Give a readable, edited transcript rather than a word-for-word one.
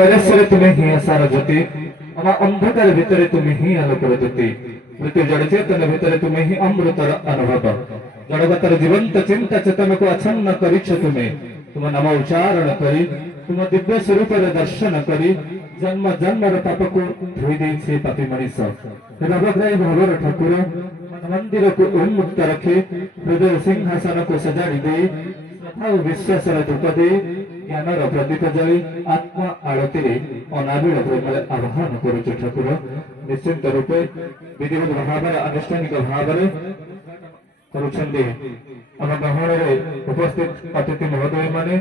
নরেশ্বরে তুমি হি আশার জ্যোতি, আমার অন্ধকার ভিতরে তুমি হি আলোকর জ্যোতি। মৃত্যু জড় চেতন ভিতরে তুমি হি অমৃতর অনুভব। জড়গতর জীবন্ত চিন্তা চেতনକୁ আচ্ছন্ন କରିଛ তুমি। ତୁମ ନାମ ଉଚ୍ଚାରଣ କରି ତୁମ ଦିବ୍ୟ ସ୍ୱରୂପରେ ଦର୍ଶନ କରି ଜନ୍ମ ଜନ୍ମର ପାପକୁ ଧୋଇ ଦେଇଛି ପାପୀ ମଣିଷ। ରବଗ୍ରାହୀ ଭାବର ଠାକୁର ମନ୍ଦିରକୁ ଉନ୍ମୁକ୍ତ ରଖି ହୃଦୟ ସିଂହାସନକୁ ସଜାଡ଼ି ଦେଇ ଶ୍ରଦ୍ଧା ଓ ବିଶ୍ୱାସର ଧୂପ ଦେଇ ଜ୍ଞାନର ପ୍ରଦୀପ ଜାଳି ଆତ୍ମା ଆଳତୀରେ ଅନାବିଳ ପ୍ରେମରେ ଆହ୍ୱାନ କରୁଛୁ ଠାକୁର। ନିଶ୍ଚିନ୍ତ ରୂପେ ବିଧିବଦ୍ଧ ଭାବରେ ଆନୁଷ୍ଠାନିକ ଭାବରେ କରୁଛନ୍ତି ଆମ ଗହଣରେ ଉପସ୍ଥିତ ଅତିଥି ମହୋଦୟ ମାନେ।